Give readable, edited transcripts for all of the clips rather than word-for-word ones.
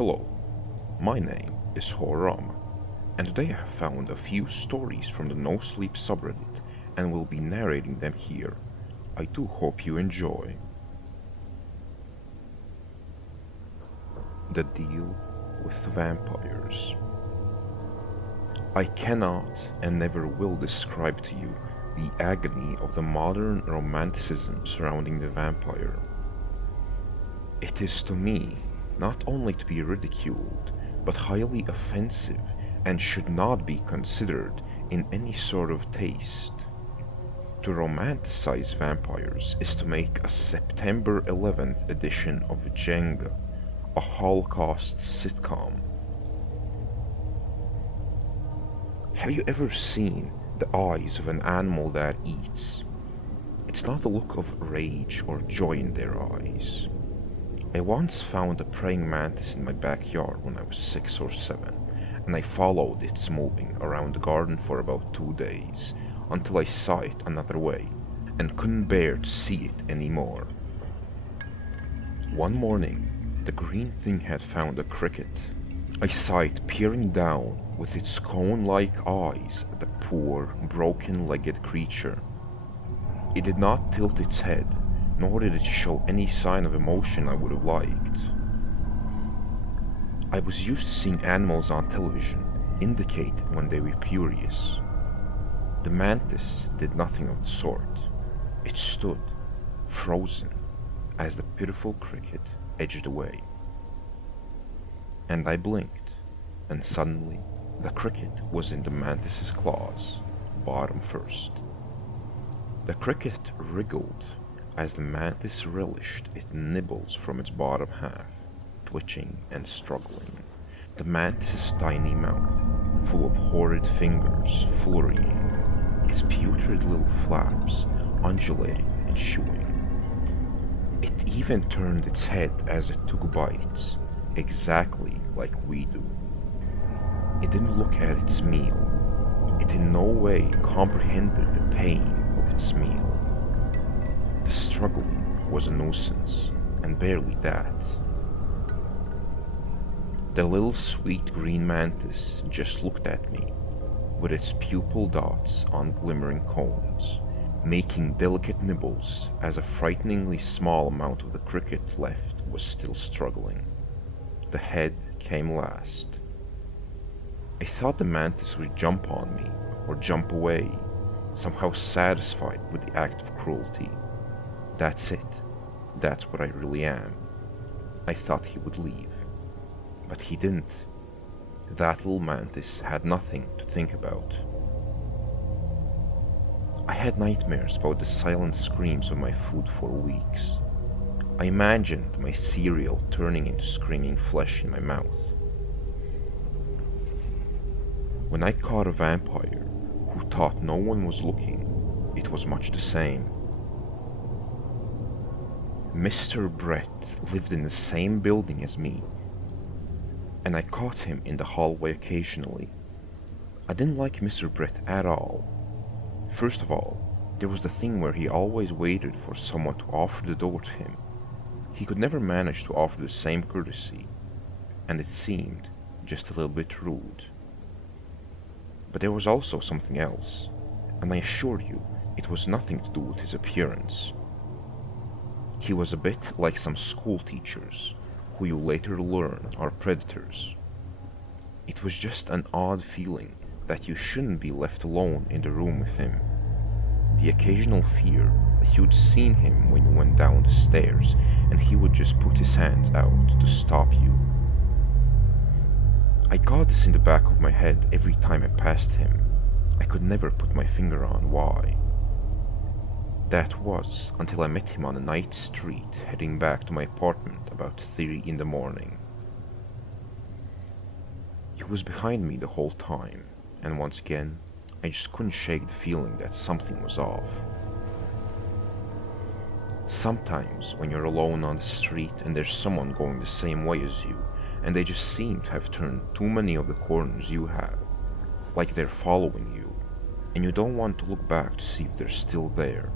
Hello, my name is Horam, and today I have found a few stories from the NoSleep subreddit and will be narrating them here. I do hope you enjoy. The Deal with Vampires. I cannot and never will describe to you the agony of the modern romanticism surrounding the vampire. It is to me not only to be ridiculed, but highly offensive and should not be considered in any sort of taste. To romanticize vampires is to make a September 11th edition of Jenga, a Holocaust sitcom. Have you ever seen the eyes of an animal that eats? It's not a look of rage or joy in their eyes. I once found a praying mantis in my backyard when I was 6 or 7, and I followed its moving around the garden for about 2 days, until I saw it another way, and couldn't bear to see it anymore. One morning, the green thing had found a cricket. I saw it peering down with its cone-like eyes at the poor, broken-legged creature. It did not tilt its head, nor did it show any sign of emotion I would have liked. I was used to seeing animals on television indicate when they were furious. The mantis did nothing of the sort. It stood, frozen, as the pitiful cricket edged away. And I blinked, and suddenly the cricket was in the mantis's claws, bottom first. The cricket wriggled as the mantis relished its nibbles from its bottom half, twitching and struggling. The mantis's tiny mouth, full of horrid fingers, flurrying, its putrid little flaps undulating and chewing. It even turned its head as it took bites, exactly like we do. It didn't look at its meal. It in no way comprehended the pain of its meal. The struggling was a nuisance, and barely that. The little sweet green mantis just looked at me, with its pupil dots on glimmering cones, making delicate nibbles as a frighteningly small amount of the cricket left was still struggling. The head came last. I thought the mantis would jump on me, or jump away, somehow satisfied with the act of cruelty. That's it. That's what I really am. I thought he would leave. But he didn't. That little mantis had nothing to think about. I had nightmares about the silent screams of my food for weeks. I imagined my cereal turning into screaming flesh in my mouth. When I caught a vampire who thought no one was looking, it was much the same. Mr. Brett lived in the same building as me, and I caught him in the hallway occasionally. I didn't like Mr. Brett at all. First of all, there was the thing where he always waited for someone to offer the door to him. He could never manage to offer the same courtesy, and it seemed just a little bit rude. But there was also something else, and I assure you, it was nothing to do with his appearance. He was a bit like some school teachers, who you later learn are predators. It was just an odd feeling that you shouldn't be left alone in the room with him. The occasional fear that you'd seen him when you went down the stairs, and he would just put his hands out to stop you. I got this in the back of my head every time I passed him. I could never put my finger on why. That was until I met him on a night street heading back to my apartment about 3 in the morning. He was behind me the whole time, and once again, I just couldn't shake the feeling that something was off. Sometimes when you're alone on the street and there's someone going the same way as you, and they just seem to have turned too many of the corners you have, like they're following you, and you don't want to look back to see if they're still there,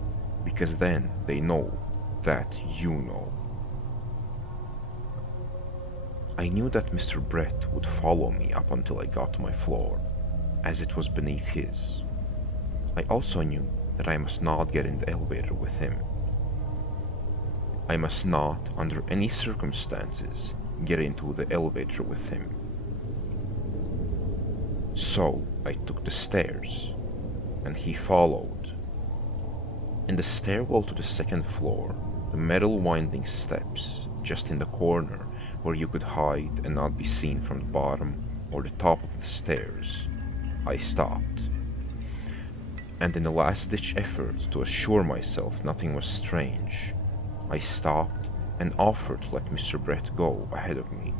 because then they know that you know. I knew that Mr. Brett would follow me up until I got to my floor, as it was beneath his. I also knew that I must not get in the elevator with him. I must not, under any circumstances, get into the elevator with him. So I took the stairs, and he followed. In the stairwell to the second floor, the metal winding steps, just in the corner where you could hide and not be seen from the bottom or the top of the stairs, I stopped. And in a last-ditch effort to assure myself nothing was strange, I stopped and offered to let Mr. Brett go ahead of me.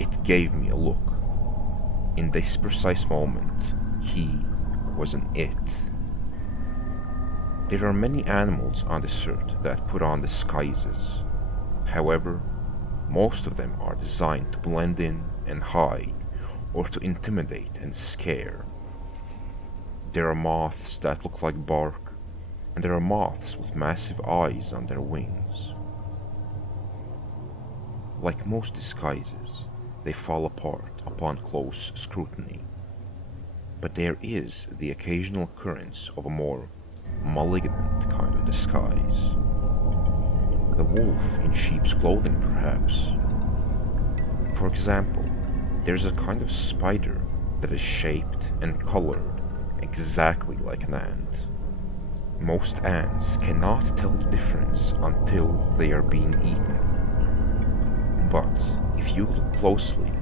It gave me a look. In this precise moment, he was an it. There are many animals on this earth that put on disguises. However, most of them are designed to blend in and hide, or to intimidate and scare. There are moths that look like bark, and there are moths with massive eyes on their wings. Like most disguises, they fall apart upon close scrutiny. But there is the occasional occurrence of a more malignant kind of disguise. The wolf in sheep's clothing, perhaps. For example, there's a kind of spider that is shaped and colored exactly like an ant. Most ants cannot tell the difference until they are being eaten. But if you look closely,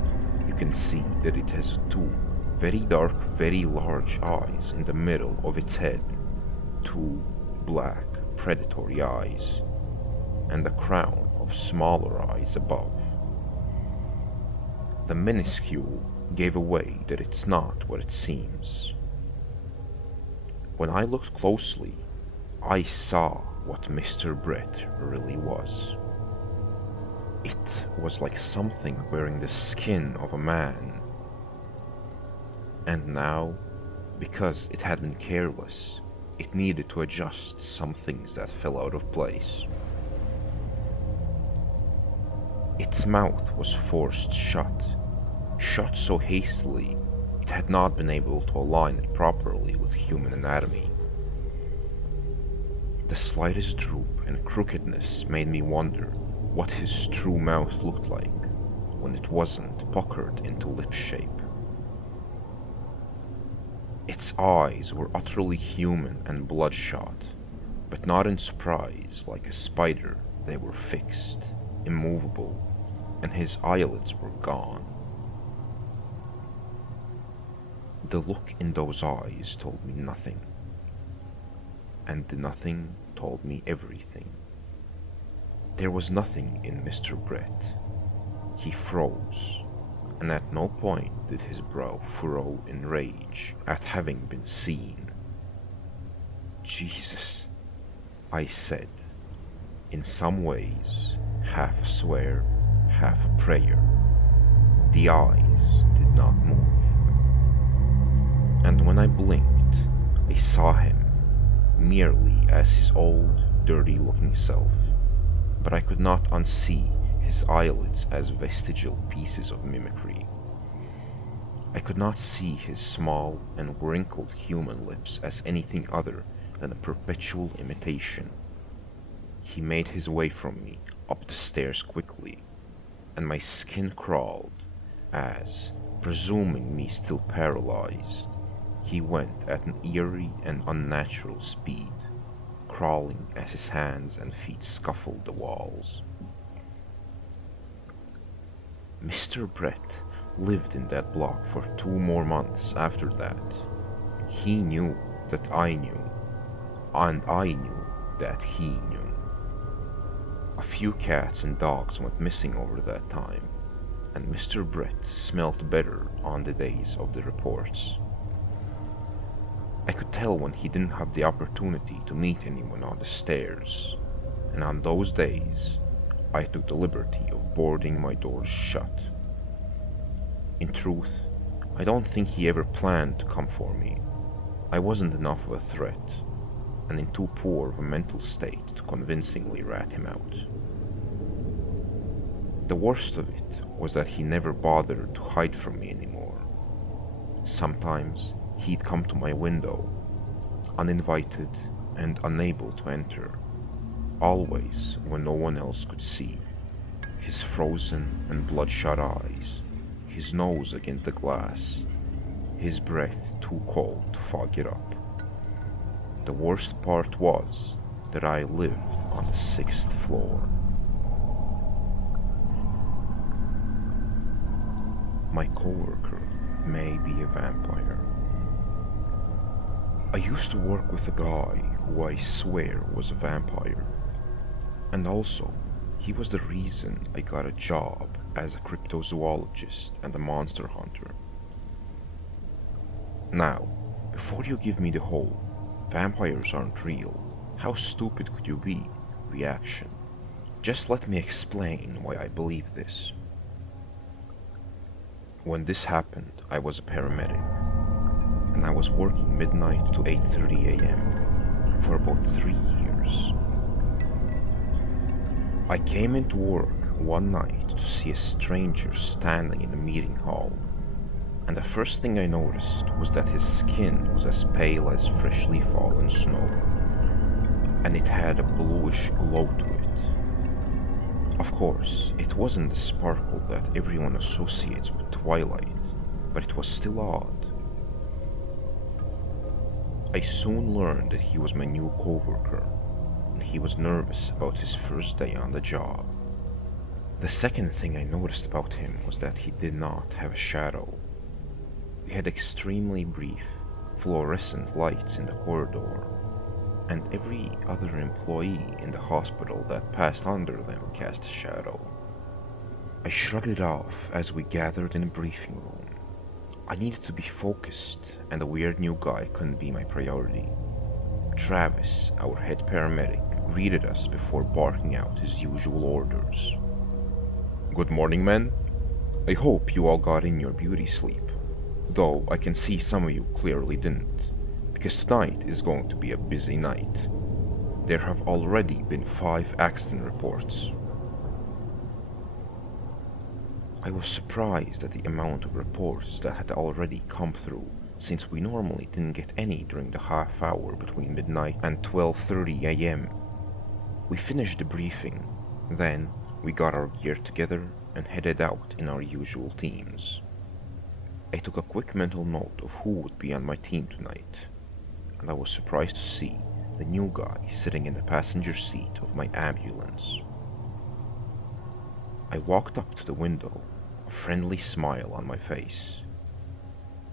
you can see that it has two very dark, very large eyes in the middle of its head, two black, predatory eyes, and a crown of smaller eyes above. The minuscule gave away that it's not what it seems. When I looked closely, I saw what Mr. Brett really was. It was like something wearing the skin of a man. And now, because it had been careless, it needed to adjust some things that fell out of place. Its mouth was forced shut so hastily it had not been able to align it properly with human anatomy. The slightest droop and crookedness made me wonder what his true mouth looked like when it wasn't puckered into lip shape. Its eyes were utterly human and bloodshot, but not in surprise like a spider. They were fixed, immovable, and his eyelids were gone. The look in those eyes told me nothing, and the nothing told me everything. There was nothing in Mr. Brett. He froze, and at no point did his brow furrow in rage at having been seen. Jesus, I said, in some ways, half a swear, half a prayer. The eyes did not move. And when I blinked, I saw him, merely as his old, dirty-looking self, but I could not unsee his eyelids as vestigial pieces of mimicry. I could not see his small and wrinkled human lips as anything other than a perpetual imitation. He made his way from me up the stairs quickly, and my skin crawled as, presuming me still paralyzed, he went at an eerie and unnatural speed, crawling as his hands and feet scuffled the walls. Mr. Brett lived in that block for 2 more months after that. He knew that I knew, and I knew that he knew. A few cats and dogs went missing over that time, and Mr. Brett smelt better on the days of the reports. I could tell when he didn't have the opportunity to meet anyone on the stairs, and on those days, I took the liberty of boarding my doors shut. In truth, I don't think he ever planned to come for me. I wasn't enough of a threat, and in too poor of a mental state to convincingly rat him out. The worst of it was that he never bothered to hide from me anymore. Sometimes he'd come to my window, uninvited and unable to enter, always when no one else could see. His frozen and bloodshot eyes, his nose against the glass, his breath too cold to fog it up. The worst part was that I lived on the 6th floor. My coworker may be a vampire. I used to work with a guy who I swear was a vampire. And also, he was the reason I got a job as a cryptozoologist and a monster hunter. Now, before you give me the whole "vampires aren't real, how stupid could you be" reaction, just let me explain why I believe this. When this happened, I was a paramedic, and I was working midnight to 8:30 a.m. for about 3 years. I came into work one night to see a stranger standing in the meeting hall, and the first thing I noticed was that his skin was as pale as freshly fallen snow, and it had a bluish glow to it. Of course, it wasn't the sparkle that everyone associates with Twilight, but it was still odd. I soon learned that he was my new coworker, and he was nervous about his first day on the job. The second thing I noticed about him was that he did not have a shadow. We had extremely brief, fluorescent lights in the corridor, and every other employee in the hospital that passed under them cast a shadow. I shrugged it off as we gathered in the briefing room. I needed to be focused, and the weird new guy couldn't be my priority. Travis, our head paramedic, greeted us before barking out his usual orders. "Good morning, men. I hope you all got in your beauty sleep, though I can see some of you clearly didn't, because tonight is going to be a busy night. There have already been 5 accident reports." I was surprised at the amount of reports that had already come through, since we normally didn't get any during the half hour between midnight and 12:30 a.m. We finished the briefing, then we got our gear together and headed out in our usual teams. I took a quick mental note of who would be on my team tonight, and I was surprised to see the new guy sitting in the passenger seat of my ambulance. I walked up to the window, a friendly smile on my face.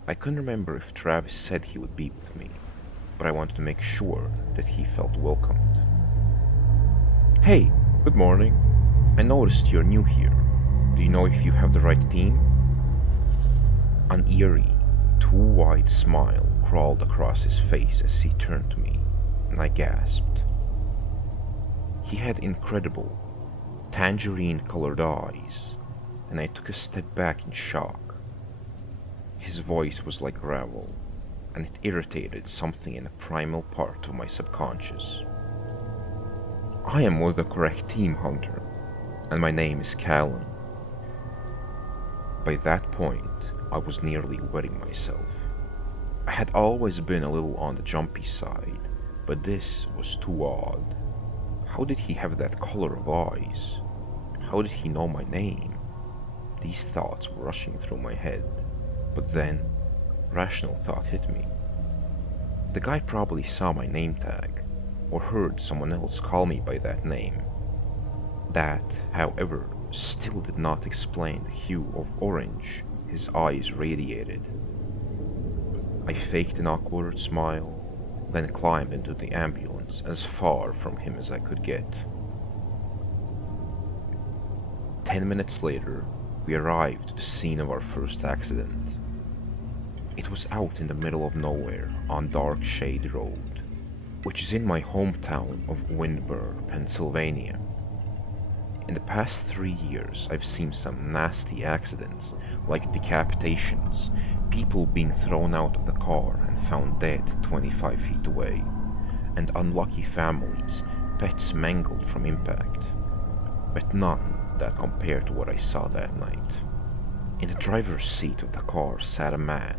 I couldn't remember if Travis said he would be with me, but I wanted to make sure that he felt welcomed. "Hey, good morning. I noticed you're new here. Do you know if you have the right team?" An eerie, too wide smile crawled across his face as he turned to me, and I gasped. He had incredible, tangerine-colored eyes, and I took a step back in shock. His voice was like gravel, and it irritated something in a primal part of my subconscious. "I am with the correct team, Hunter, and my name is Callan." By that point, I was nearly wetting myself. I had always been a little on the jumpy side, but this was too odd. How did he have that color of eyes? How did he know my name? These thoughts were rushing through my head, but then, rational thought hit me. The guy probably saw my name tag, or heard someone else call me by that name. That, however, still did not explain the hue of orange his eyes radiated. I faked an awkward smile, then climbed into the ambulance as far from him as I could get. 10 minutes later, we arrived at the scene of our first accident. It was out in the middle of nowhere on Dark Shade Road, which is in my hometown of Windber, Pennsylvania. In the past 3 years, I've seen some nasty accidents, like decapitations, people being thrown out of the car and found dead 25 feet away, and unlucky families, pets mangled from impact, but none that compared to what I saw that night. In the driver's seat of the car sat a man,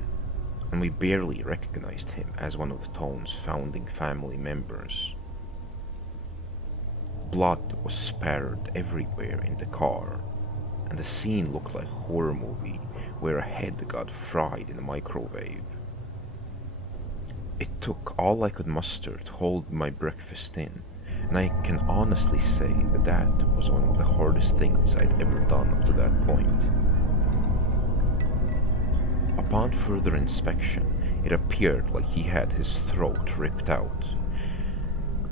and we barely recognized him as one of the town's founding family members. Blood was spattered everywhere in the car, and the scene looked like a horror movie where a head got fried in a microwave. It took all I could muster to hold my breakfast in, and I can honestly say that that was one of the hardest things I'd ever done up to that point. Upon further inspection, it appeared like he had his throat ripped out,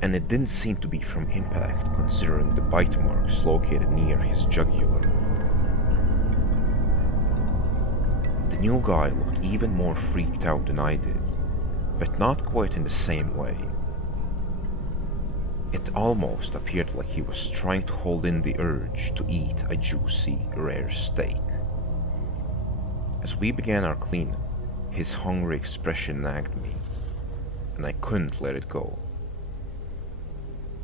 and it didn't seem to be from impact considering the bite marks located near his jugular. The new guy looked even more freaked out than I did, but not quite in the same way. It almost appeared like he was trying to hold in the urge to eat a juicy, rare steak. As we began our cleanup, his hungry expression nagged me, and I couldn't let it go.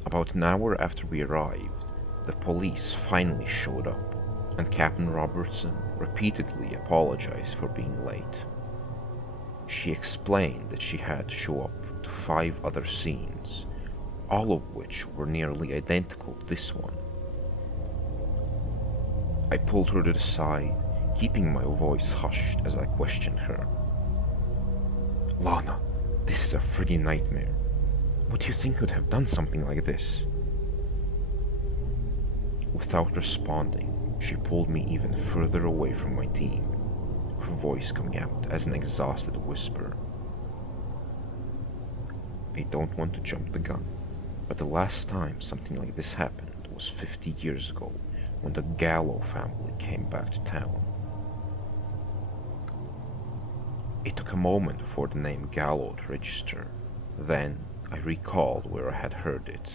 About an hour after we arrived, the police finally showed up, and Captain Robertson repeatedly apologized for being late. She explained that she had to show up to 5 other scenes, all of which were nearly identical to this one. I pulled her to the side, keeping my voice hushed as I questioned her. "Lana, this is a friggin' nightmare. What do you think could have done something like this?" Without responding, she pulled me even further away from my team, her voice coming out as an exhausted whisper. I don't want to jump the gun, but the last time something like this happened was 50 years ago when the Gallo family came back to town. It took a moment for the name Gallo to register. Then I recalled where I had heard it.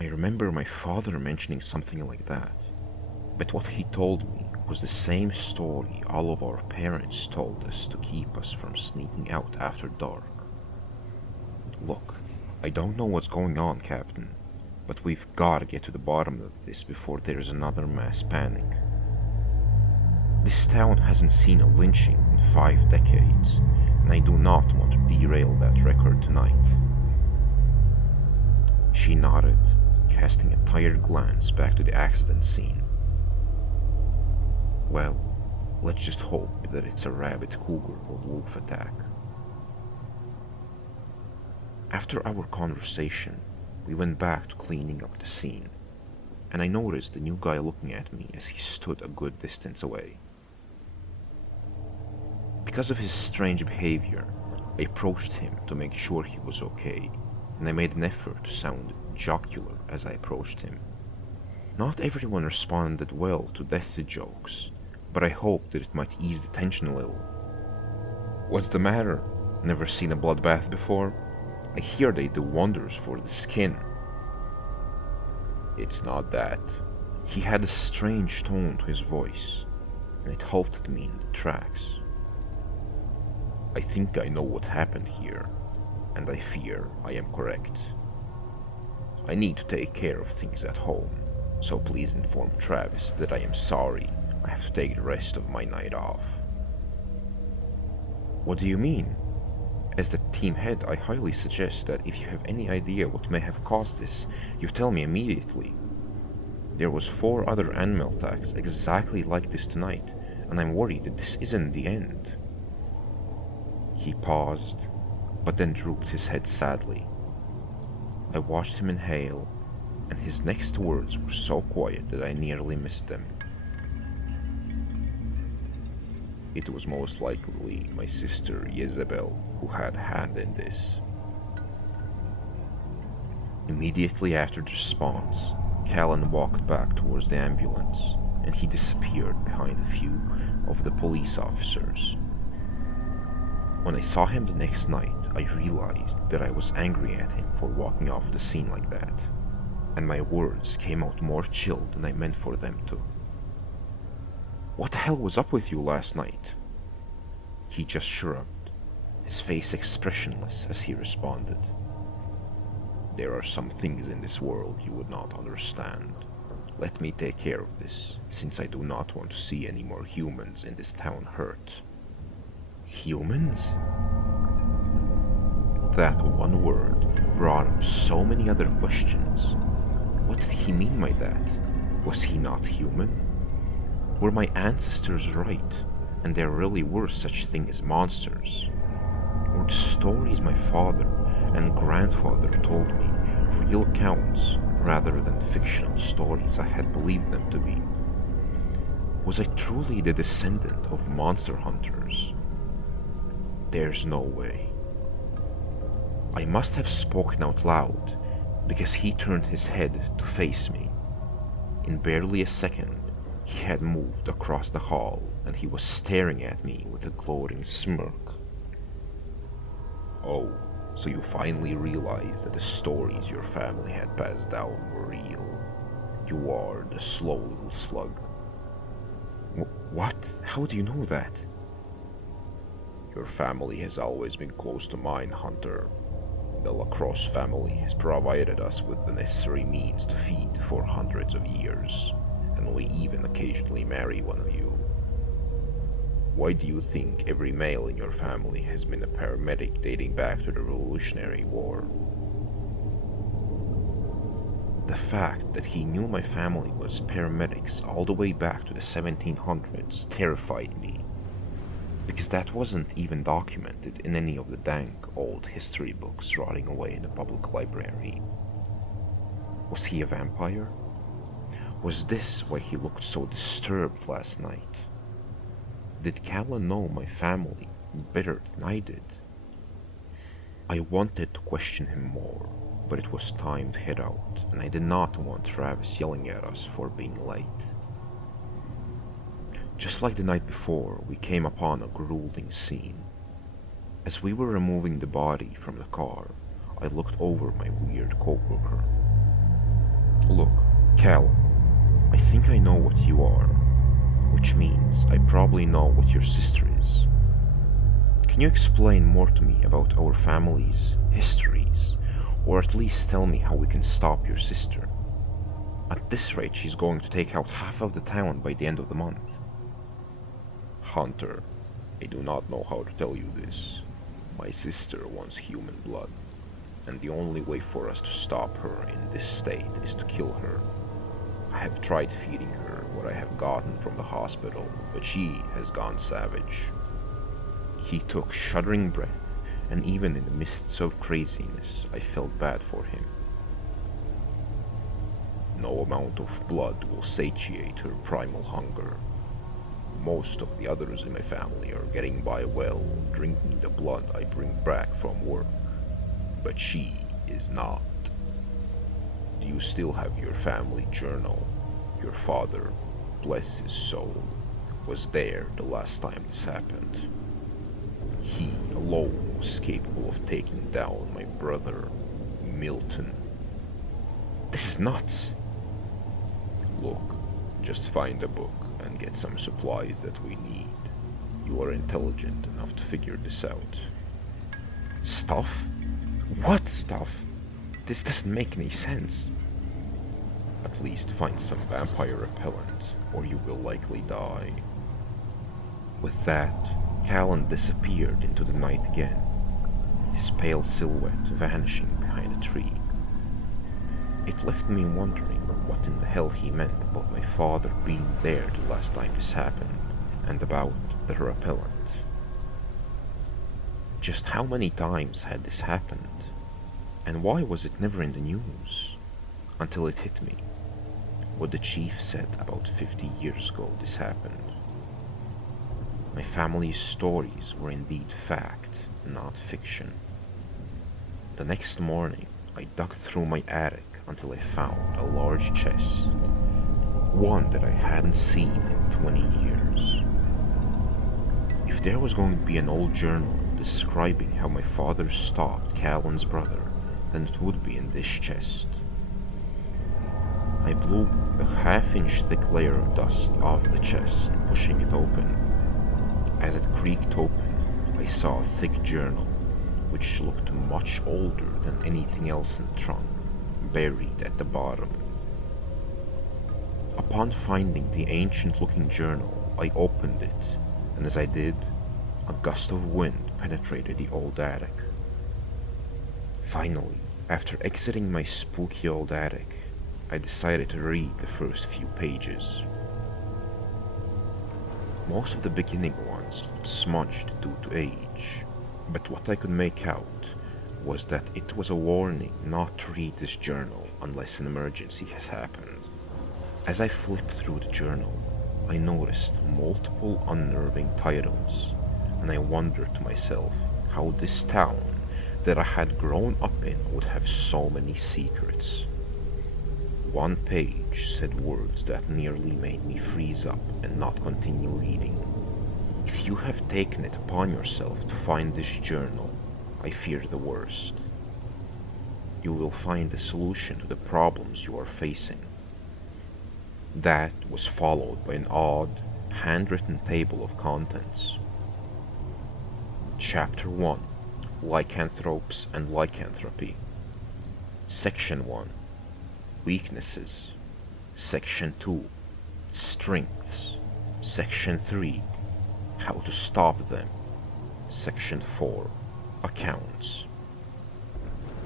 I remember my father mentioning something like that, but what he told me was the same story all of our parents told us to keep us from sneaking out after dark. Look, I don't know what's going on, Captain, but we've got to get to the bottom of this before there's another mass panic. This town hasn't seen a lynching in 5 decades, and I do not want to derail that record tonight. She nodded, casting a tired glance back to the accident scene. Well, let's just hope that it's a rabbit, cougar, or wolf attack. After our conversation, we went back to cleaning up the scene, and I noticed the new guy looking at me as he stood a good distance away. Because of his strange behavior, I approached him to make sure he was okay, and I made an effort to sound jocular as I approached him. Not everyone responded well to death jokes, but I hoped that it might ease the tension a little. "What's the matter? Never seen a bloodbath before? I hear they do wonders for the skin." "It's not that." He had a strange tone to his voice, and it halted me in the tracks. "I think I know what happened here, and I fear I am correct. I need to take care of things at home, so please inform Travis that I am sorry I have to take the rest of my night off." "What do you mean? As the team head, I highly suggest that if you have any idea what may have caused this, you tell me immediately. There was 4 other animal attacks exactly like this tonight, and I'm worried that this isn't the end." He paused, but then drooped his head sadly. I watched him inhale, and his next words were so quiet that I nearly missed them. "It was most likely my sister Isabel who had a hand in this." Immediately after the response, Callan walked back towards the ambulance, and he disappeared behind a few of the police officers. When I saw him the next night, I realized that I was angry at him for walking off the scene like that, and my words came out more chilled than I meant for them to. "What the hell was up with you last night?" He just shrugged, his face expressionless as he responded. "There are some things in this world you would not understand. Let me take care of this, since I do not want to see any more humans in this town hurt. Humans? That one word brought up so many other questions. What did he mean by that? Was he not human? Were my ancestors right, and there really were such things as monsters? Were the stories my father and grandfather told me real accounts rather than fictional stories I had believed them to be? Was I truly the descendant of monster hunters? There's no way. I must have spoken out loud, because he turned his head to face me. In barely a second, he had moved across the hall, and he was staring at me with a gloating smirk. Oh, so you finally realized that the stories your family had passed down were real. You are the slow little slug. What? How do you know that? Your family has always been close to mine, Hunter. The Lacrosse family has provided us with the necessary means to feed for hundreds of years, and we even occasionally marry one of you. Why do you think every male in your family has been a paramedic dating back to the Revolutionary War? The fact that he knew my family was paramedics all the way back to the 1700s terrified me, because that wasn't even documented in any of the dank old history books rotting away in the public library. Was he a vampire? Was this why he looked so disturbed last night? Did Callan know my family better than I did? I wanted to question him more, but it was time to head out, and I did not want Travis yelling at us for being late. Just like the night before, we came upon a grueling scene. As we were removing the body from the car, I looked over my weird coworker. Look, Callan, I think I know what you are, which means I probably know what your sister is. Can you explain more to me about our family's histories, or at least tell me how we can stop your sister? At this rate, she's going to take out half of the town by the end of the month. Hunter, I do not know how to tell you this. My sister wants human blood, and the only way for us to stop her in this state is to kill her. I have tried feeding her what I have gotten from the hospital, but she has gone savage. He took shuddering breath, and even in the midst of craziness, I felt bad for him. No amount of blood will satiate her primal hunger. Most of the others in my family are getting by well, drinking the blood I bring back from work, but she is not. Do you still have your family journal? Your father, bless his soul, was there the last time this happened. He alone was capable of taking down my brother, Milton. This is nuts. Look, just find a book and get some supplies that we need. You are intelligent enough to figure this out. Stuff? What stuff? This doesn't make any sense. At least find some vampire repellent, or you will likely die. With that, Callan disappeared into the night again, his pale silhouette vanishing behind a tree. It left me wondering what in the hell he meant about my father being there the last time this happened, and about the repellent. Just how many times had this happened, and why was it never in the news? Until it hit me. What the chief said about 50 years ago this happened. My family's stories were indeed fact, not fiction. The next morning, I dug through my attic until I found a large chest, one that I hadn't seen in 20 years. If there was going to be an old journal describing how my father stopped Callan's brother, then it would be in this chest. I blew a half-inch thick layer of dust off the chest, pushing it open. As it creaked open, I saw a thick journal, which looked much older than anything else in the trunk, buried at the bottom. Upon finding the ancient-looking journal, I opened it, and as I did, a gust of wind penetrated the old attic. Finally, after exiting my spooky old attic, I decided to read the first few pages. Most of the beginning ones looked smudged due to age, but what I could make out was that it was a warning not to read this journal unless an emergency has happened. As I flipped through the journal, I noticed multiple unnerving titles, and I wondered to myself how this town that I had grown up in would have so many secrets. One page said words that nearly made me freeze up and not continue reading. If you have taken it upon yourself to find this journal, I fear the worst. You will find a solution to the problems you are facing. That was followed by an odd, handwritten table of contents. Chapter 1: Lycanthropes and Lycanthropy. Section 1: Weaknesses. Section 2: Strengths. Section 3: How to stop them. Section 4: Accounts.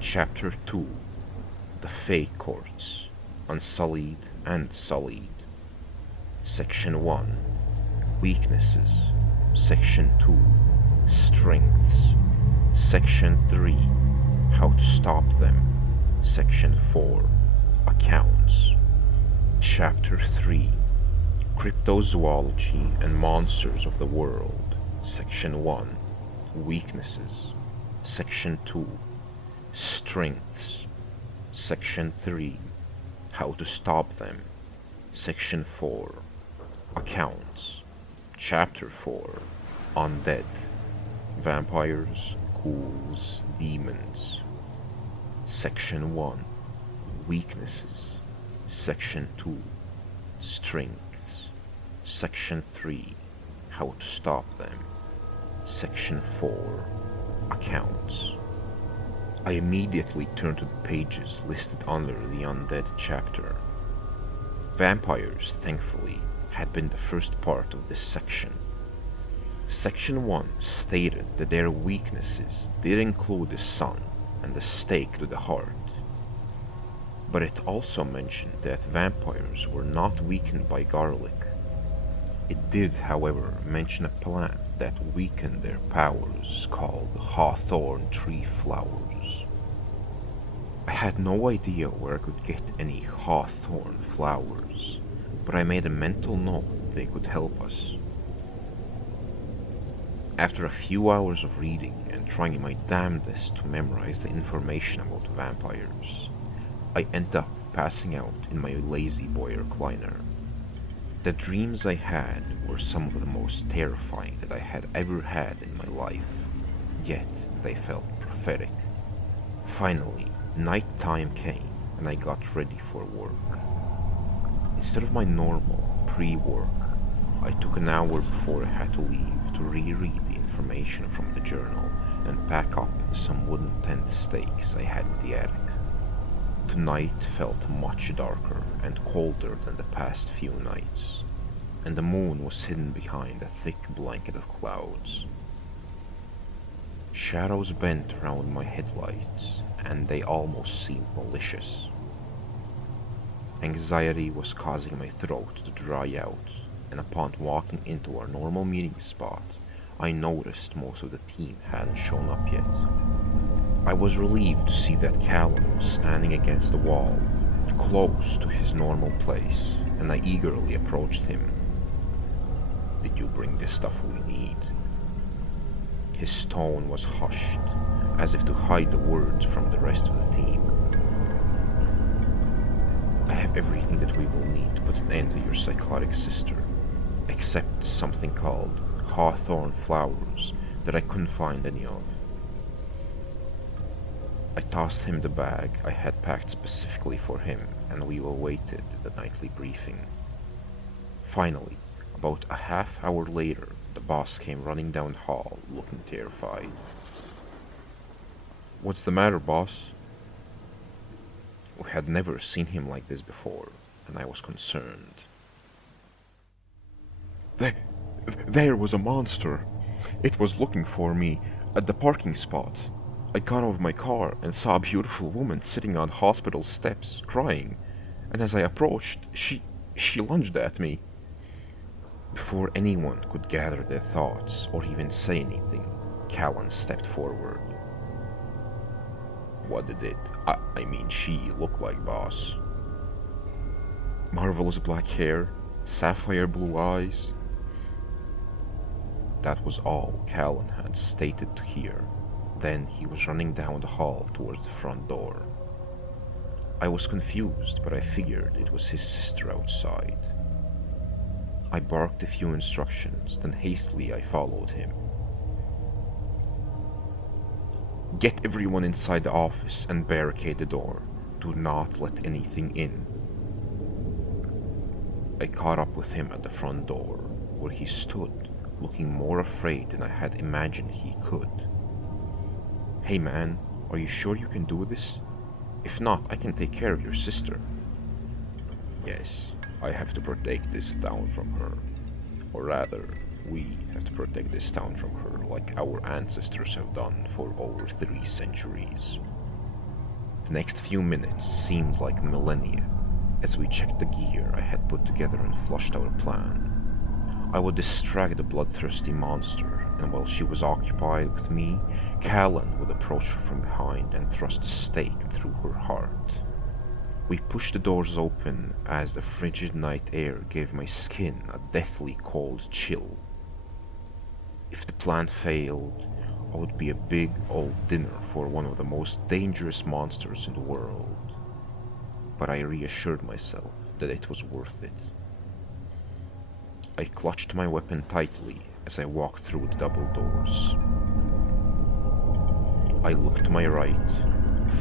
Chapter 2: The Fake Courts, Unsullied and Sullied. Section 1: Weaknesses. Section 2: Strengths. Section 3: How to stop them. Section 4: Accounts. Chapter 3: Cryptozoology and Monsters of the World. Section 1: Weaknesses. Section 2: Strengths. Section 3: How to stop them. Section 4: Accounts. Chapter 4: Undead. Vampires, ghouls, demons. Section 1: Weaknesses. Section 2: Strengths. Section 3: How to stop them. Section 4: Accounts. I immediately turned to the pages listed under the undead chapter. Vampires, thankfully, had been the first part of this section. Section 1 stated that their weaknesses did include the sun and the stake to the heart. But it also mentioned that vampires were not weakened by garlic. It did, however, mention a plant that weakened their powers called hawthorn tree flowers. I had no idea where I could get any hawthorn flowers, but I made a mental note they could help us. After a few hours of reading and trying my damnedest to memorize the information about vampires, I ended up passing out in my lazy boy recliner. The dreams I had were some of the most terrifying that I had ever had in my life, yet they felt prophetic. Finally, night time came and I got ready for work. Instead of my normal pre-work, I took an hour before I had to leave to reread the information from the journal and pack up some wooden tent stakes I had in the attic. Tonight felt much darker and colder than the past few nights, and the moon was hidden behind a thick blanket of clouds. Shadows bent around my headlights, and they almost seemed malicious. Anxiety was causing my throat to dry out, and upon walking into our normal meeting spot, I noticed most of the team hadn't shown up yet. I was relieved to see that Callum was standing against the wall, close to his normal place, and I eagerly approached him. "Did you bring the stuff we need?" His tone was hushed, as if to hide the words from the rest of the team. "I have everything that we will need to put an end to your psychotic sister, except something called hawthorn flowers that I couldn't find any of." I tossed him the bag I had packed specifically for him, and we awaited the nightly briefing. Finally, about a half hour later, the boss came running down the hall, looking terrified. "What's the matter, boss?" We had never seen him like this before, and I was concerned. There, there was a monster. It was looking for me at the parking spot. I got out of my car and saw a beautiful woman sitting on hospital steps, crying, and as I approached, she lunged at me. Before anyone could gather their thoughts or even say anything, Callan stepped forward. What did she look like, boss? Marvelous black hair, sapphire blue eyes. That was all Callan had stated to hear. Then he was running down the hall towards the front door. I was confused, but I figured it was his sister outside. I barked a few instructions, then hastily I followed him. Get everyone inside the office and barricade the door. Do not let anything in. I caught up with him at the front door, where he stood, looking more afraid than I had imagined he could. Hey man, are you sure you can do this? If not, I can take care of your sister. Yes, I have to protect this town from her. Or rather, we have to protect this town from her like our ancestors have done for over 3 centuries. The next few minutes seemed like millennia as we checked the gear I had put together and flushed our plan. I would distract the bloodthirsty monster, and while she was occupied with me, Callan would approach her from behind and thrust a stake through her heart. We pushed the doors open as the frigid night air gave my skin a deathly cold chill. If the plan failed, I would be a big old dinner for one of the most dangerous monsters in the world. But I reassured myself that it was worth it. I clutched my weapon tightly as I walked through the double doors. I looked to my right,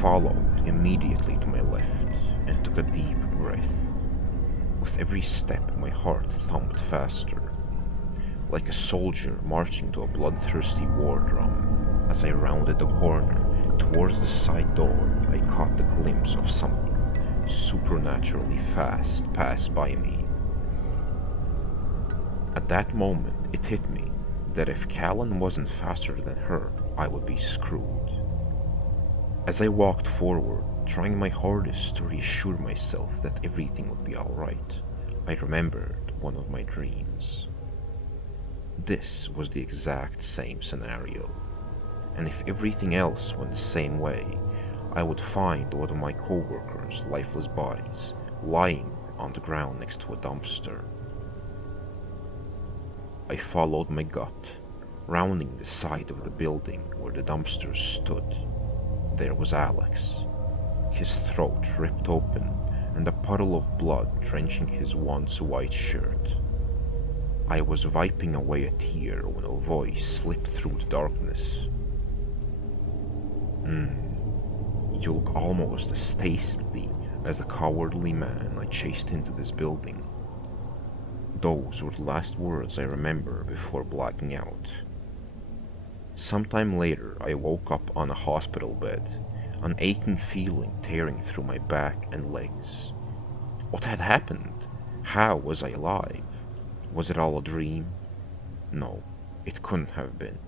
followed immediately to my left, and took a deep breath. With every step, my heart thumped faster, like a soldier marching to a bloodthirsty war drum. As I rounded the corner towards the side door, I caught the glimpse of something supernaturally fast pass by me. At that moment, it hit me that if Callan wasn't faster than her, I would be screwed. As I walked forward, trying my hardest to reassure myself that everything would be alright, I remembered one of my dreams. This was the exact same scenario, and if everything else went the same way, I would find one of my co-workers' lifeless bodies lying on the ground next to a dumpster. I followed my gut, rounding the side of the building where the dumpster stood. There was Alex, his throat ripped open and a puddle of blood drenching his once white shirt. I was wiping away a tear when a voice slipped through the darkness. You look almost as tasty as the cowardly man I chased into this building. Those were the last words I remember before blacking out. Sometime later, I woke up on a hospital bed, an aching feeling tearing through my back and legs. What had happened? How was I alive? Was it all a dream? No, it couldn't have been.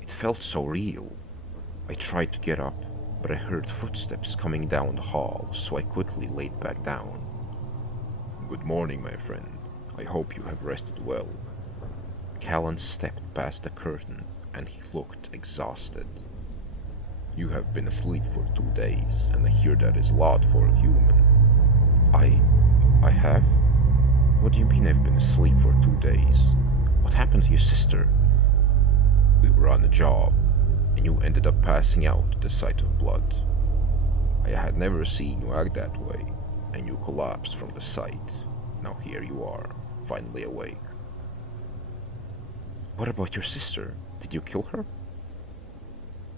It felt so real. I tried to get up, but I heard footsteps coming down the hall, so I quickly laid back down. Good morning, my friend. I hope you have rested well. Callan stepped past the curtain, and he looked exhausted. You have been asleep for 2 days, and I hear that is a lot for a human. I have? What do you mean I've been asleep for 2 days? What happened to your sister? We were on a job, and you ended up passing out at the sight of blood. I had never seen you act that way, and you collapsed from the sight. Now here you are, finally awake. What about your sister? Did you kill her?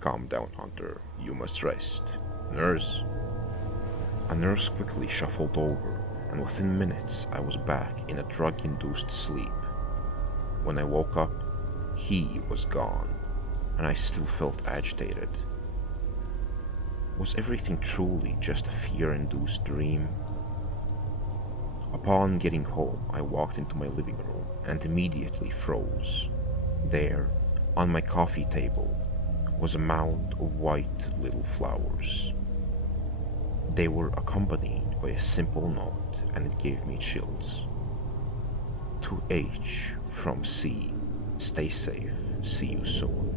Calm down, Hunter. You must rest. Nurse? A nurse quickly shuffled over, and within minutes I was back in a drug-induced sleep. When I woke up, he was gone, and I still felt agitated. Was everything truly just a fear-induced dream? Upon getting home, I walked into my living room and immediately froze. There, on my coffee table, was a mound of white little flowers. They were accompanied by a simple note, and it gave me chills. To H from C, stay safe, see you soon.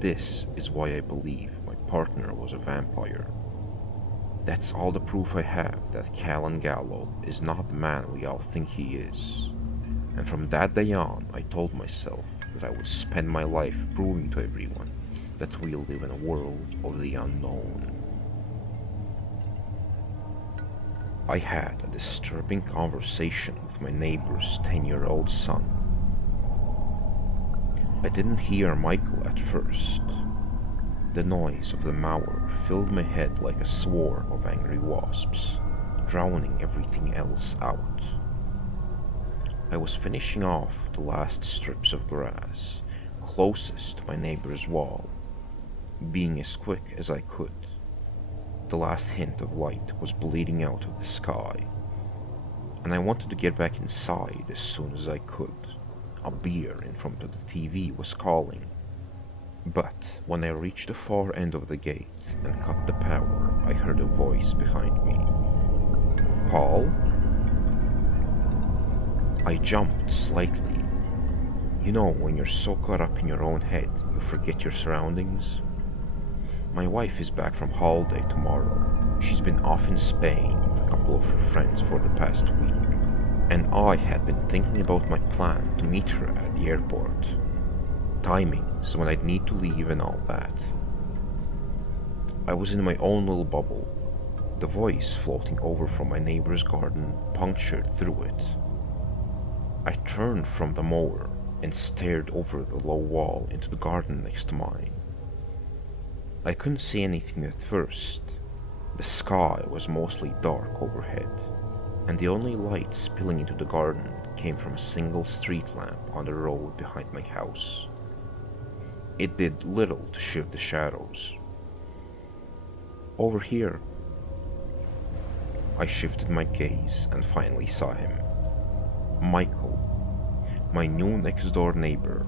This is why I believe my partner was a vampire. That's all the proof I have that Callan Gallo is not the man we all think he is. And from that day on, I told myself that I would spend my life proving to everyone that we live in a world of the unknown. I had a disturbing conversation with my neighbor's 10-year-old son. I didn't hear Michael at first. The noise of the mower filled my head like a swarm of angry wasps, drowning everything else out. I was finishing off the last strips of grass closest to my neighbor's wall, being as quick as I could. The last hint of light was bleeding out of the sky, and I wanted to get back inside as soon as I could. A beer in front of the TV was calling. But when I reached the far end of the gate and cut the power, I heard a voice behind me. "Paul?" I jumped slightly. You know, when you're so caught up in your own head, you forget your surroundings. My wife is back from holiday tomorrow. She's been off in Spain with a couple of her friends for the past week, and I had been thinking about my plan to meet her at the airport. Timings when I'd need to leave and all that. I was in my own little bubble. The voice floating over from my neighbor's garden punctured through it. I turned from the mower and stared over the low wall into the garden next to mine. I couldn't see anything at first. The sky was mostly dark overhead, and the only light spilling into the garden came from a single street lamp on the road behind my house. It did little to shift the shadows. "Over here." I shifted my gaze and finally saw him. Michael, my new next-door neighbor.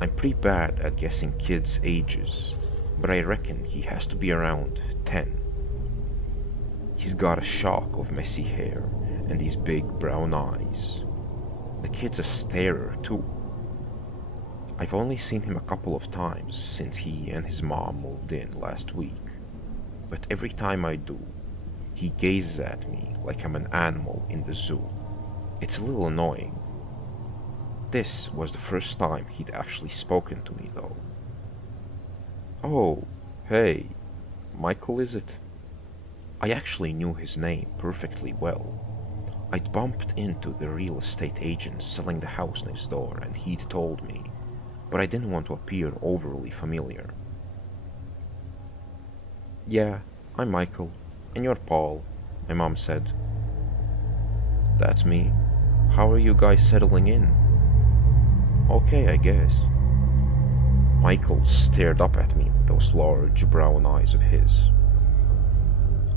I'm pretty bad at guessing kids' ages, but I reckon he has to be around 10. He's got a shock of messy hair and these big brown eyes. The kid's a starer too. I've only seen him a couple of times since he and his mom moved in last week, but every time I do, he gazes at me like I'm an animal in the zoo. It's a little annoying. This was the first time he'd actually spoken to me though. "Oh, hey, Michael is it?" I actually knew his name perfectly well. I'd bumped into the real estate agent selling the house next door and he'd told me, but I didn't want to appear overly familiar. "Yeah, I'm Michael, and you're Paul," my mom said. "That's me. How are you guys settling in?" "Okay, I guess." Michael stared up at me with those large brown eyes of his.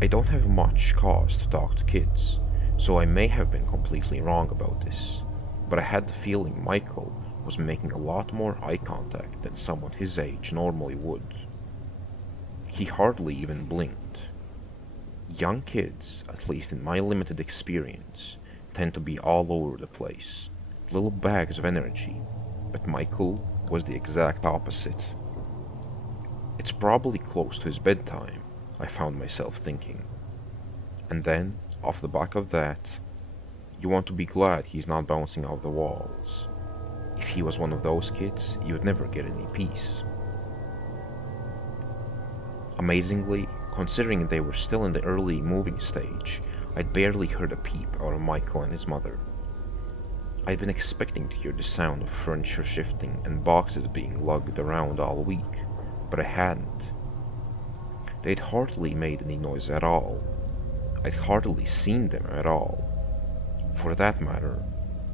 I don't have much cause to talk to kids, so I may have been completely wrong about this, but I had the feeling Michael was making a lot more eye contact than someone his age normally would. He hardly even blinked. Young kids, at least in my limited experience, tend to be all over the place, little bags of energy, but Michael was the exact opposite. It's probably close to his bedtime, I found myself thinking. And then, off the back of that, you want to be glad he's not bouncing off the walls. If he was one of those kids, you'd never get any peace. Amazingly, considering they were still in the early moving stage, I'd barely heard a peep out of Michael and his mother. I'd been expecting to hear the sound of furniture shifting and boxes being lugged around all week, but I hadn't. They'd hardly made any noise at all. I'd hardly seen them at all. For that matter,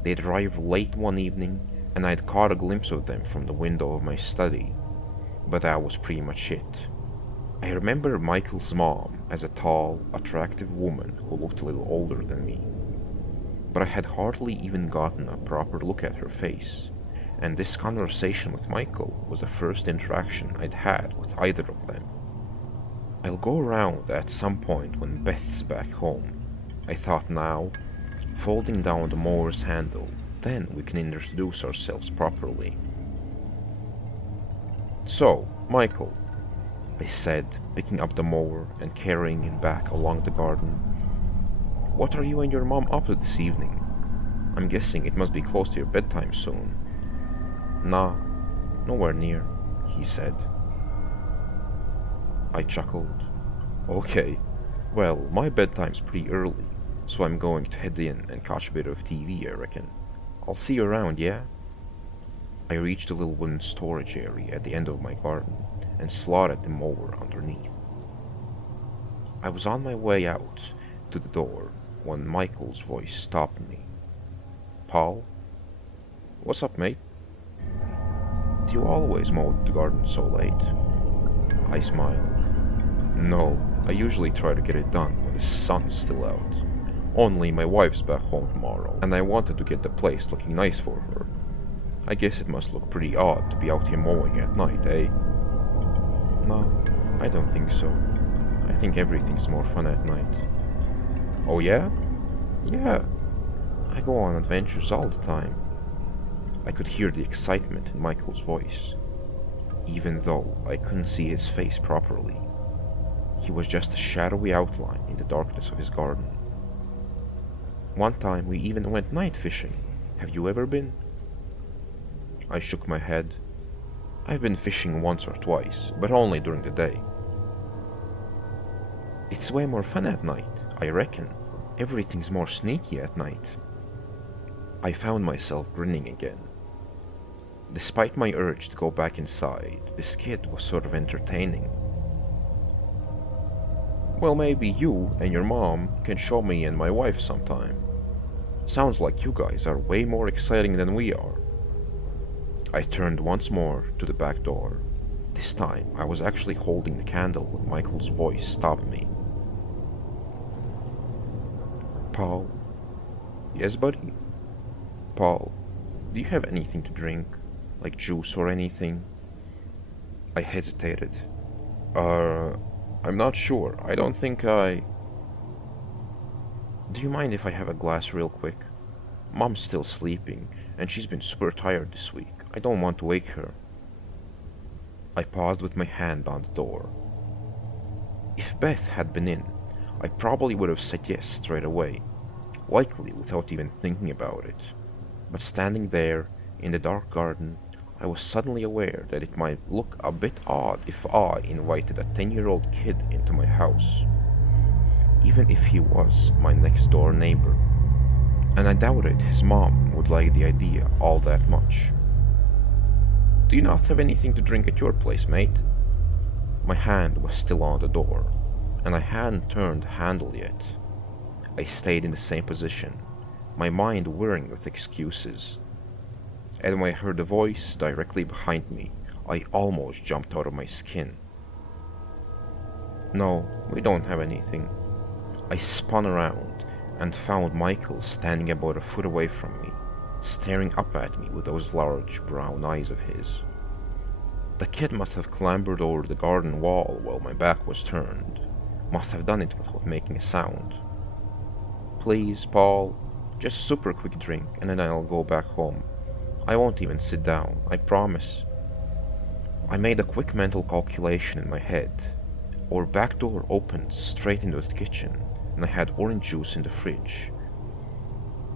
they'd arrived late one evening and I'd caught a glimpse of them from the window of my study, but that was pretty much it. I remember Michael's mom as a tall, attractive woman who looked a little older than me, but I had hardly even gotten a proper look at her face, and this conversation with Michael was the first interaction I'd had with either of them. I'll go around at some point when Beth's back home, I thought now, folding down the mower's handle, then we can introduce ourselves properly. So, Michael, I said, picking up the mower and carrying it back along the garden. What are you and your mom up to this evening? I'm guessing it must be close to your bedtime soon. Nah, nowhere near, he said. I chuckled. Okay, well, my bedtime's pretty early, so I'm going to head in and catch a bit of TV, I reckon. I'll see you around, yeah? I reached a little wooden storage area at the end of my garden and slotted the mower underneath. I was on my way out to the door when Michael's voice stopped me. Paul? What's up, mate? Do you always mow the garden so late? I smiled. No, I usually try to get it done when the sun's still out. Only my wife's back home tomorrow, and I wanted to get the place looking nice for her. I guess it must look pretty odd to be out here mowing at night, eh? No, I don't think so. I think everything's more fun at night. Oh yeah? Yeah. I go on adventures all the time. I could hear the excitement in Michael's voice, even though I couldn't see his face properly. He was just a shadowy outline in the darkness of his garden. One time we even went night fishing. Have you ever been? I shook my head. I've been fishing once or twice, but only during the day. It's way more fun at night, I reckon. Everything's more sneaky at night. I found myself grinning again. Despite my urge to go back inside, this kid was sort of entertaining. Well, maybe you and your mom can show me and my wife sometime. Sounds like you guys are way more exciting than we are. I turned once more to the back door. This time, I was actually holding the candle when Michael's voice stopped me. Paul? Yes, buddy? Paul, do you have anything to drink? Like juice or anything? I hesitated. I'm not sure. I don't think I... Do you mind if I have a glass real quick? Mom's still sleeping, and she's been super tired this week. I don't want to wake her. I paused with my hand on the door. If Beth had been in, I probably would have said yes straight away, likely without even thinking about it. But standing there, in the dark garden, I was suddenly aware that it might look a bit odd if I invited a 10-year-old kid into my house, even if he was my next-door neighbor. And I doubted his mom would like the idea all that much. Do you not have anything to drink at your place, mate? My hand was still on the door, and I hadn't turned the handle yet. I stayed in the same position, my mind whirring with excuses. And when I heard a voice directly behind me, I almost jumped out of my skin. No, we don't have anything. I spun around and found Michael standing about a foot away from me, staring up at me with those large brown eyes of his. The kid must have clambered over the garden wall while my back was turned. Must have done it without making a sound. Please, Paul, just a super quick drink and then I'll go back home. I won't even sit down, I promise. I made a quick mental calculation in my head. Our back door opened straight into the kitchen, and I had orange juice in the fridge.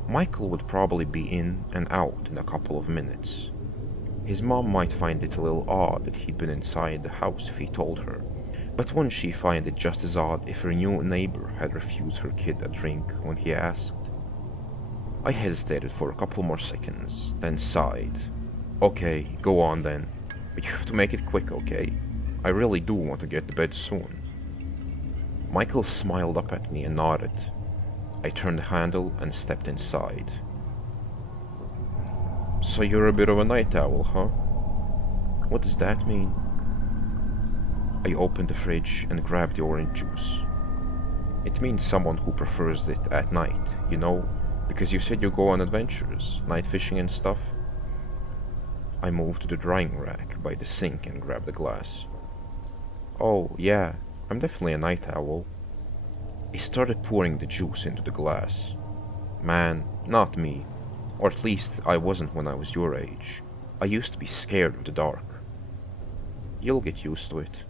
Michael would probably be in and out in a couple of minutes. His mom might find it a little odd that he'd been inside the house if he told her, but wouldn't she find it just as odd if her new neighbor had refused her kid a drink when he asked? I hesitated for a couple more seconds, then sighed. Okay, go on then, but you have to make it quick, okay? I really do want to get to bed soon. Michael smiled up at me and nodded. I turned the handle and stepped inside. So you're a bit of a night owl, huh? What does that mean? I opened the fridge and grabbed the orange juice. It means someone who prefers it at night, you know, because you said you go on adventures, night fishing and stuff. I moved to the drying rack by the sink and grabbed a glass. Oh, yeah, I'm definitely a night owl. He started pouring the juice into the glass. Man, not me. Or at least I wasn't when I was your age. I used to be scared of the dark. You'll get used to it.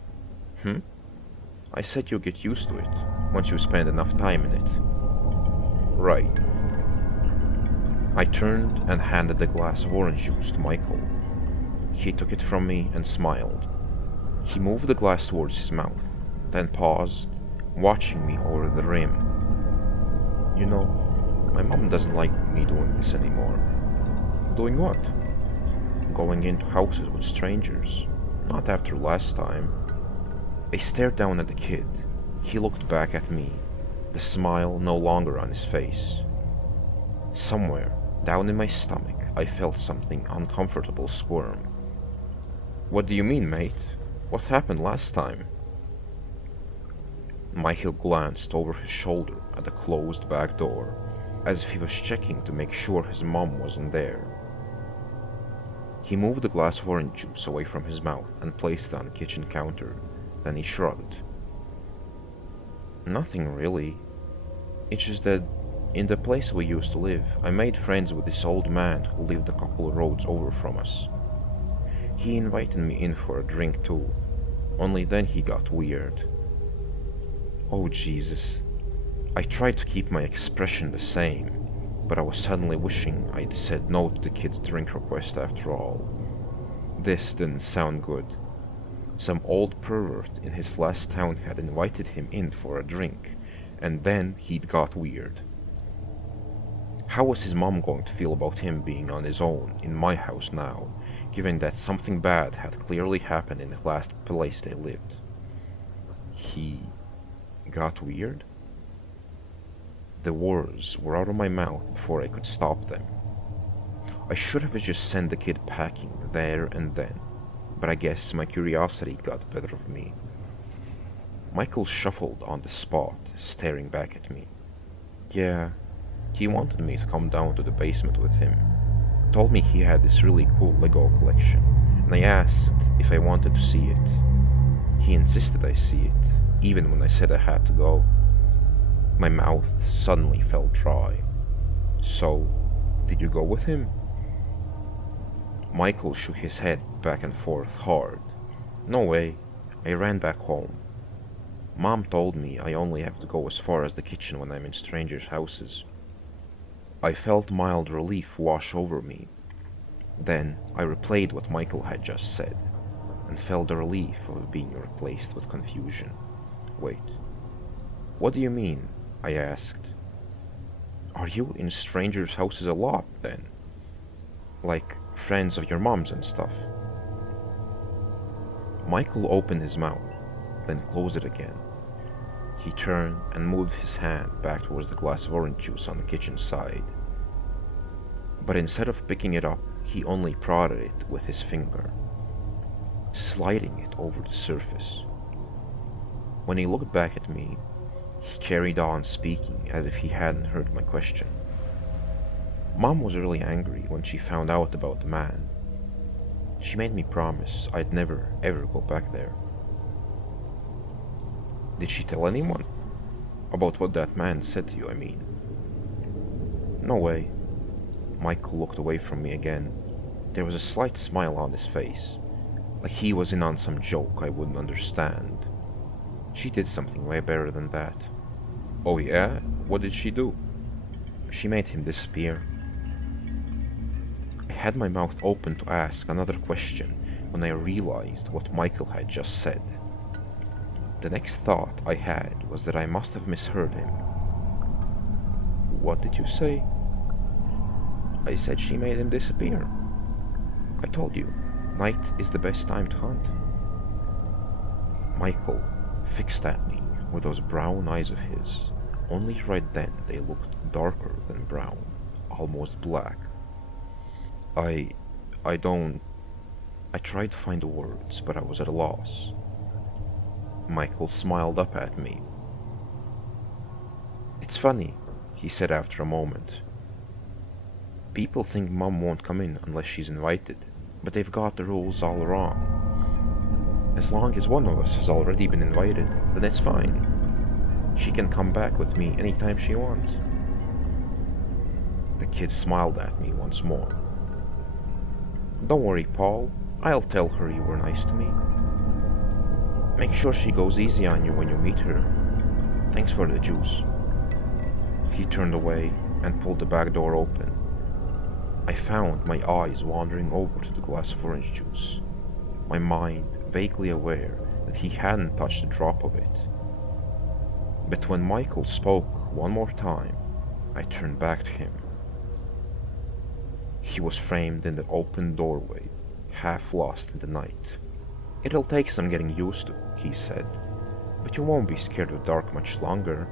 Hmm? I said you'll get used to it, once you spend enough time in it. Right. I turned and handed the glass of orange juice to Michael. He took it from me and smiled. He moved the glass towards his mouth, then paused, watching me over the rim. You know, my mom doesn't like me doing this anymore. Doing what? Going into houses with strangers. Not after last time. I stared down at the kid. He looked back at me, the smile no longer on his face. Somewhere, down in my stomach, I felt something uncomfortable squirm. What do you mean, mate? What happened last time? Michael glanced over his shoulder at the closed back door, as if he was checking to make sure his mom wasn't there. He moved the glass of orange juice away from his mouth and placed it on the kitchen counter. Then he shrugged. Nothing really. It's just that in the place we used to live, I made friends with this old man who lived a couple of roads over from us. He invited me in for a drink too, only then he got weird. Oh Jesus. I tried to keep my expression the same, but I was suddenly wishing I'd said no to the kid's drink request after all. This didn't sound good. Some old pervert in his last town had invited him in for a drink, and then he'd got weird. How was his mom going to feel about him being on his own in my house now, given that something bad had clearly happened in the last place they lived? He got weird? The words were out of my mouth before I could stop them. I should have just sent the kid packing there and then, but I guess my curiosity got the better of me. Michael shuffled on the spot, staring back at me. Yeah, he wanted me to come down to the basement with him. Told me he had this really cool Lego collection, and I asked if I wanted to see it. He insisted I see it, even when I said I had to go. My mouth suddenly felt dry. So, did you go with him? Michael shook his head back and forth hard. No way. I ran back home. Mom told me I only have to go as far as the kitchen when I'm in strangers' houses. I felt mild relief wash over me. Then I replayed what Michael had just said, and felt the relief of being replaced with confusion. Wait. What do you mean? I asked. Are you in strangers' houses a lot, then? Like friends of your mom's and stuff? Michael opened his mouth, then closed it again. He turned and moved his hand back towards the glass of orange juice on the kitchen side. But instead of picking it up, he only prodded it with his finger, sliding it over the surface. When he looked back at me, he carried on speaking as if he hadn't heard my question. Mom was really angry when she found out about the man. She made me promise I'd never ever go back there. Did she tell anyone? About what that man said to you, I mean. No way. Michael looked away from me again. There was a slight smile on his face, like he was in on some joke I wouldn't understand. She did something way better than that. Oh yeah? What did she do? She made him disappear. I had my mouth open to ask another question when I realized what Michael had just said. The next thought I had was that I must have misheard him. What did you say? I said she made him disappear. I told you, night is the best time to hunt. Michael fixed at me with those brown eyes of his. Only right then they looked darker than brown, almost black. I tried to find the words, but I was at a loss. Michael smiled up at me. "It's funny," he said after a moment. "People think Mom won't come in unless she's invited, but they've got the rules all wrong. As long as one of us has already been invited, then it's fine. She can come back with me anytime she wants." The kid smiled at me once more. "Don't worry, Paul. I'll tell her you were nice to me. Make sure she goes easy on you when you meet her. Thanks for the juice." He turned away and pulled the back door open. I found my eyes wandering over to the glass of orange juice, my mind vaguely aware that he hadn't touched a drop of it. But when Michael spoke one more time, I turned back to him. He was framed in the open doorway, half lost in the night. "It'll take some getting used to," he said, "but you won't be scared of dark much longer."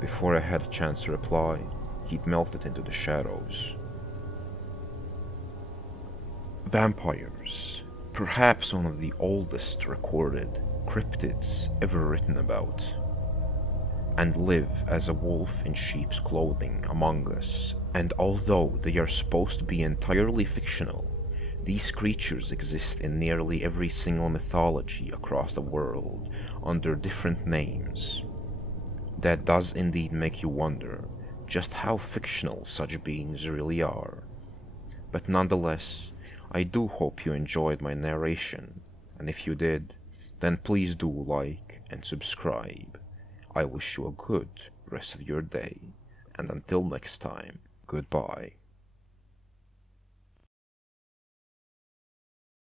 Before I had a chance to reply, he'd melted into the shadows. Vampires, perhaps one of the oldest recorded cryptids ever written about, and live as a wolf in sheep's clothing among us. And although they are supposed to be entirely fictional, these creatures exist in nearly every single mythology across the world under different names. That does indeed make you wonder just how fictional such beings really are. But nonetheless, I do hope you enjoyed my narration, and if you did, then please do like and subscribe. I wish you a good rest of your day, and until next time, goodbye.